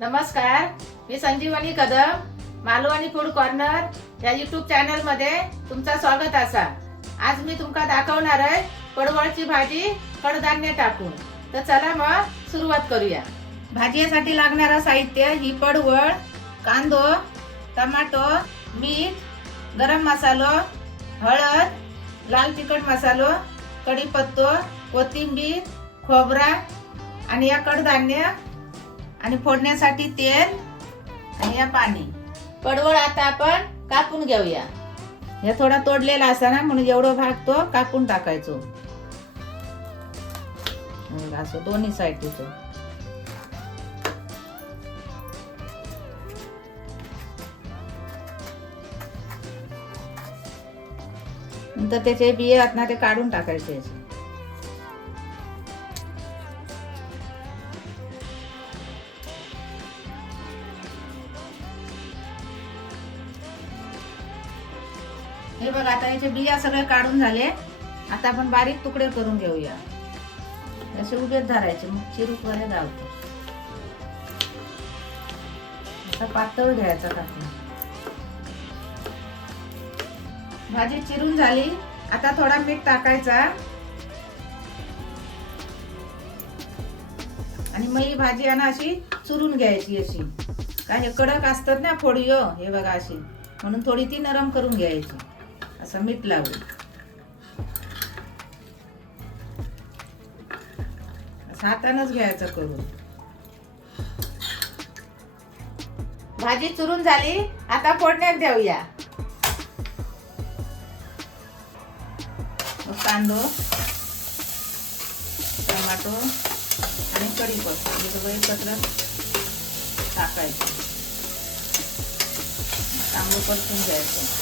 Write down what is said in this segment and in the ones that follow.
नमस्कार, मी संजीवनी Kadam, Malvani food corner या YouTube channel मध्ये तुमचं स्वागत असा। आज मी तुमका दाखवणार आहे पडवळची भाजी कडधान्य टाकून। तर चला मग सुरुवात करूया। भाजीसाठी लागणारा साहित्य ही पडवळ, कांदो, टमाटो, मीठ, गरम मसालो, हळद, लाल तिखट मसालो, कढीपत्तो, कोथिंबीर, खोबरा आणि या कडधान्य आणि फोडण्यासाठी तेल आणि या पाणी। पडवळ आता आपण कापून घेऊया। हे थोडा तोडलेला असा ना, म्हणून एवढा भाग तो कापून टाकायचो। असं दोन्ही साईडचं। नंतर त्याचे बिये आहेत ना, ते काढून टाकायचे। हे बघ, आता याचे बिया सगळे काढून झाले। आता आपण बारीक तुकडे करून घेऊया। असे उभे धरायचे, मग चिरूक वगैरे गावतो। आता पातळ घ्यायचा कापून। भाजी चिरून झाली। आता थोडा मीठ टाकायचा आणि मग ही भाजी आहे ना अशी चुरून घ्यायची। अशी काय हे कडक असतात ना फोडियो, हे बघा अशी, म्हणून थोडी ती नरम करून घ्यायची। असं मीठ लावून हातानच घ्यायचं करून। भाजी चुरून झाली। आता फोडण्यात देऊया। कांदो, टमाटो आणि कढीपत्ता हे सगळं एकत्र टाकायचं। चांगलं परतून घ्यायचं।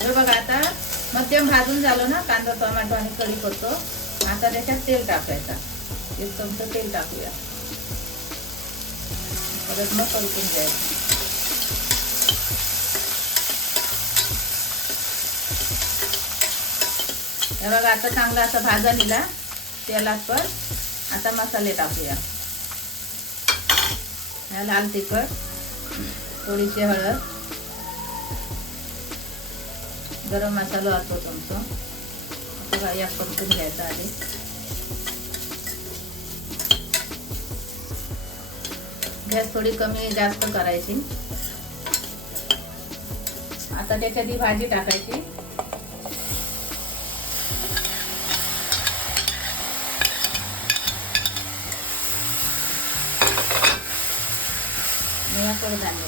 हे बघा, आता मध्यम भाजून झालं ना कांदा, टोमॅटो आणि कढीपत्ता। आता त्याच्यात तेल टाकायचा। एक चमचा तेल टाकूया। परत मग परतून घ्यायचं। हे बघा, आता चांगला असा भाजा निघाला तेलात। पण आता मसाले टाकूया। लाल तिखट, थोडीशी हळद, गरम मसाला असतो तुमचा। आता या परतून घ्यायचा आधी। गॅस थोडी कमी जास्त करायची। आता त्याच्यात ही भाजी टाकायची। कडधान्य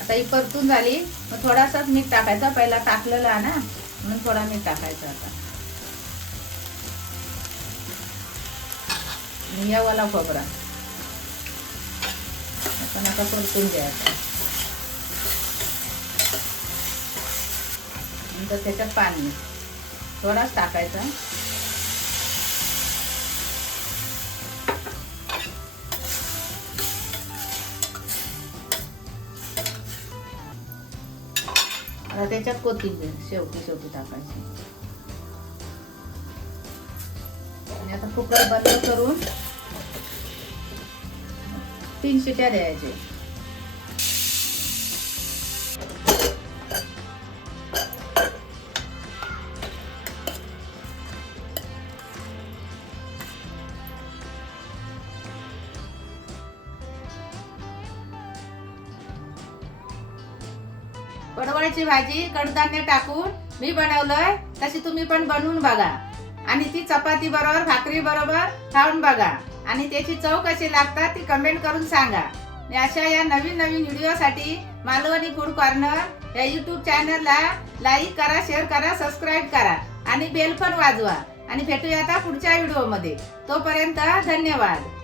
आता ही परतून झाली। मग थोडासाच मीठ टाकायचा, पहिला टाकलेला ना म्हणून थोडा मीठ टाकायचा। आता या वाला खोबरा आपण आता परतून घ्यायचा। नंतर त्याच्यात पाणी थोडाच टाकायचा। आता त्याच्यात कोथिंबीर शेवटी टाकायची। आणि आता कुकर बंद करून 3 शिट्या द्यायचे। पडवळची भाजी कडधान्य टाकून मी बनवलंय, तशी तुम्ही पण बनवून बघा। आणि ती चपाती बरोबर, भाकरी बरोबर खाऊन बघा। आणि त्याची चव कशी लागतात ती कमेंट करून सांगा। मी अशा या नवीन व्हिडिओसाठी मालवणी फूड कॉर्नर या यूट्यूब चॅनलला लाईक करा, शेअर करा, सबस्क्राईब करा आणि बेल पण वाजवा। आणि भेटूया आता पुढच्या व्हिडिओमध्ये। तोपर्यंत धन्यवाद।